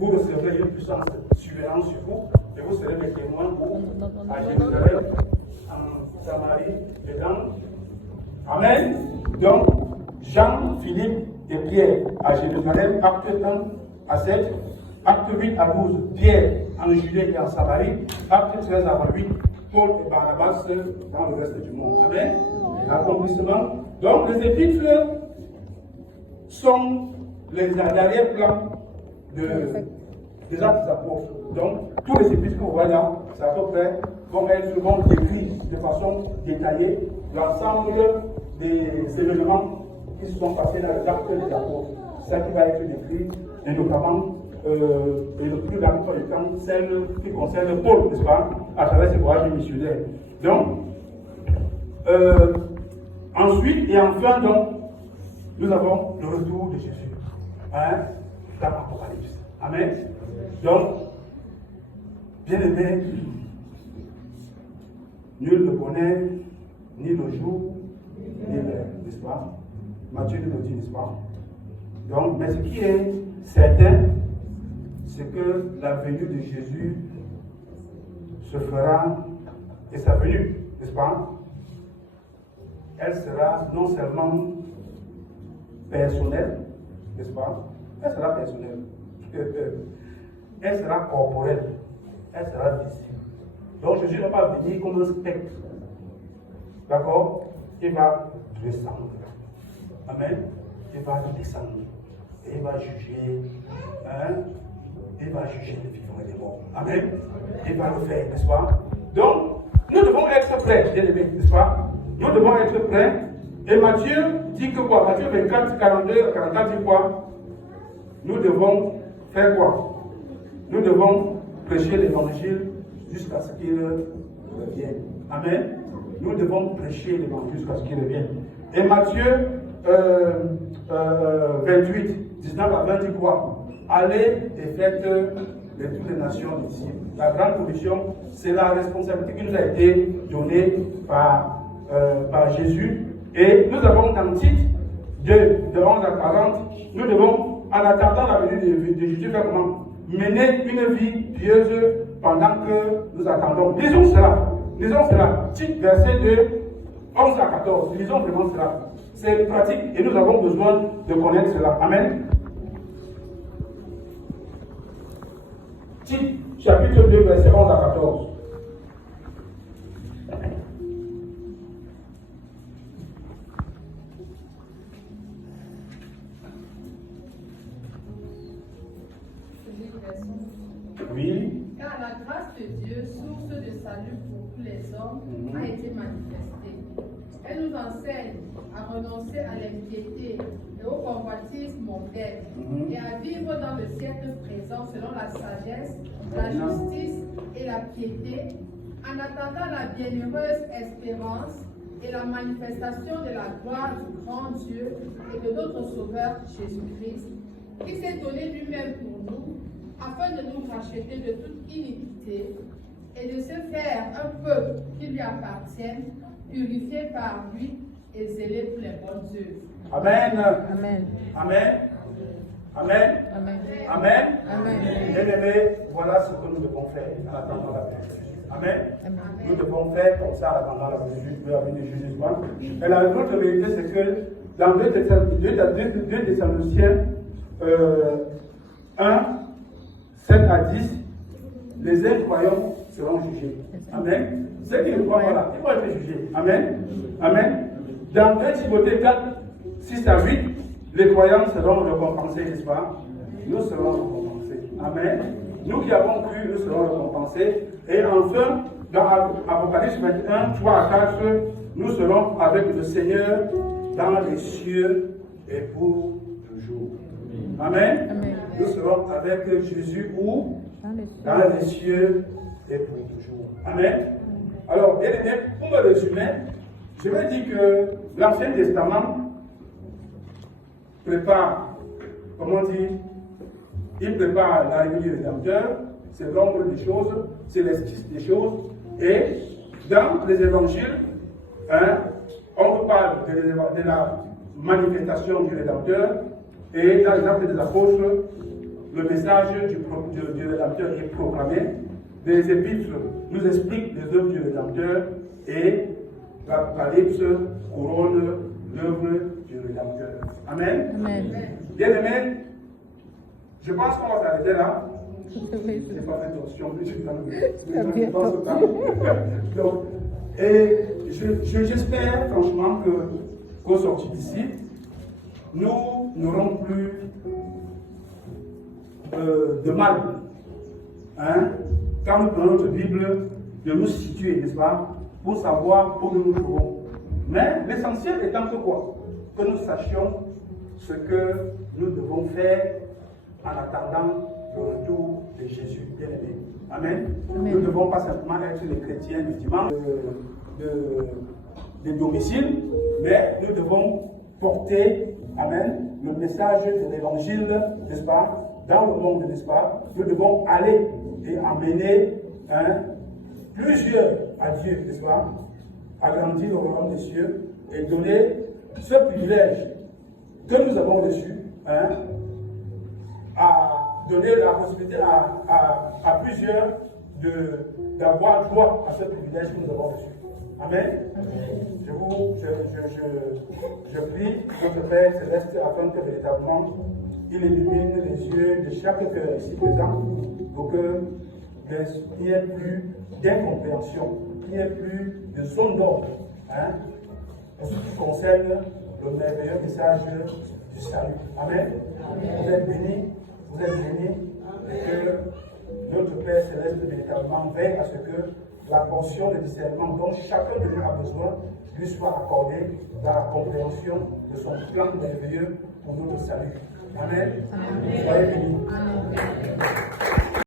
vous recevrez une puissance souveraine sur vous, et vous serez mes témoins à Jérusalem, en Samarie et dans. Amen. Donc, Jean, Philippe et Pierre à Jérusalem, acte 1 à 7, acte 8 à 12, Pierre en Judée et en Samarie, acte 13 à 28, Paul et Barnabas dans le reste du monde. Amen. L'accomplissement. Donc, les épîtres sont les arrière-plans des actes des apôtres. Donc, tous les épîtres que vous voyez là, c'est à peu près, vont décrire de façon détaillée l'ensemble des événements qui se sont passés dans les actes des apôtres. C'est ça qui va être décrit, et notamment, et le plus la plupart du temps, celle qui concerne Paul, n'est-ce pas, à travers ses voyages missionnaires. Donc, ensuite et enfin, donc, nous avons le retour de Jésus. Hein, dans l'Apocalypse. Amen. Donc, bien aimé, nul ne connaît ni le jour, ni l'heure, n'est-ce pas? Matthieu nous le dit, n'est-ce pas? Donc, mais ce qui est certain, c'est que la venue de Jésus se fera, et sa venue, n'est-ce pas? Elle sera non seulement personnelle, n'est-ce pas? Elle sera personnelle. Elle sera corporelle. Elle sera visible. Donc Jésus ne va pas venir comme un spectre. D'accord? Il va descendre. Amen. Il va descendre. Et il va juger. Hein? Il va juger les vivants et les morts. Amen. Il va le faire, n'est-ce pas? Donc, nous devons être prêts, bien aimés, n'est-ce pas? Nous devons être prêts. Et Matthieu dit que quoi? Matthieu 24, 42, 44 dit quoi? Nous devons faire quoi? Nous devons prêcher l'évangile jusqu'à ce qu'il revienne. Amen. Nous devons prêcher l'évangile jusqu'à ce qu'il revienne. Et Matthieu 28, 19 à 20 dit quoi? Allez et faites de toutes les nations disciples. La grande commission, c'est la responsabilité qui nous a été donnée par Jésus. Et nous avons dans le titre de 11 à 40, nous devons, en attendant la venue de Jésus, faire comment? Mener une vie pieuse pendant que nous attendons. Lisons cela. Lisons cela. Titre verset de 11 à 14. Lisons vraiment cela. C'est pratique et nous avons besoin de connaître cela. Amen. Titre, chapitre 2, verset 11 à 14. Oui. Car la grâce de Dieu, source de salut pour tous les hommes, a été manifestée. Elle nous enseigne à renoncer à l'impiété et au convoitisme mondain et à vivre dans le siècle présent selon la sagesse, la justice et la piété, en attendant la bienheureuse espérance et la manifestation de la gloire du grand Dieu et de notre Sauveur Jésus-Christ, qui s'est donné lui-même pour nous, afin de nous racheter de toute iniquité et de se faire un peuple qui lui appartienne, purifié par lui et zélé pour les bonnes œuvres. Amen. Amen. Amen. Amen. Amen. Amen. Amen. Bien-aimés, voilà ce que nous devons faire en attendant la venue de Jésus. Amen. Amen. Nous devons faire comme ça en attendant la venue de Jésus. Et la autre vérité, c'est que dans 2 Thessaloniciens 1, 7 à 10, les incroyants seront jugés. Amen. Ceux qui ne croient pas là, ils vont être jugés. Amen. Amen. Dans 1 Timothée 4, 6 à 8, les croyants seront récompensés, n'est-ce pas? Nous serons récompensés. Amen. Nous qui avons cru, nous serons récompensés. Et enfin, dans Apocalypse 21, 3 à 4, nous serons avec le Seigneur dans les cieux et pour toujours. Amen. Amen. Nous serons avec Jésus où? Dans les cieux et pour toujours. Amen. Alors, bien aimé, pour me résumer, je vais dire que l'Ancien Testament prépare, comment dire, il prépare l'arrivée du Rédempteur, c'est l'ombre des choses, c'est l'esquisse des choses, et dans les évangiles, on parle de la manifestation du Rédempteur, et dans les actes des apôtres, le message du Rédempteur est proclamé. Les épîtres nous expliquent les œuvres du Rédempteur et l'Apocalypse couronne l'œuvre du Rédempteur. Amen. Amen. Bien aimé, je pense qu'on va s'arrêter là. Je n'ai pas fait attention, mais je pense au temps. Donc, et j'espère franchement qu'au sorti d'ici, nous n'aurons plus de mal, quand nous prenons notre Bible, de nous situer, n'est-ce pas, pour savoir où nous nous trouvons. Mais l'essentiel étant que quoi? Que nous sachions ce que nous devons faire en attendant le retour de Jésus, bien aimé. Amen. Amen. Nous ne devons pas simplement être les chrétiens du dimanche, de domicile, mais nous devons porter, amen, le message de l'évangile, n'est-ce pas, dans le monde, n'est-ce pas. Nous devons aller et emmener plusieurs à Dieu, n'est-ce pas, agrandir le royaume des cieux et donner ce privilège que nous avons reçu, à donner la possibilité à plusieurs d'avoir droit à ce privilège que nous avons reçu. Amen. Je prie notre Père Céleste afin que véritablement il illumine les yeux de chaque cœur ici présent pour qu'il n'y ait plus d'incompréhension, qu'il n'y ait plus de zone d'ombre pour ce qui concerne le merveilleux message du salut. Amen. Amen. Vous êtes bénis, et que notre Père Céleste véritablement veille à ce que la portion de discernement dont chacun de nous a besoin lui soit accordée dans la compréhension de son plan merveilleux pour notre salut. Amen. Amen. Soyez bénis. Amen.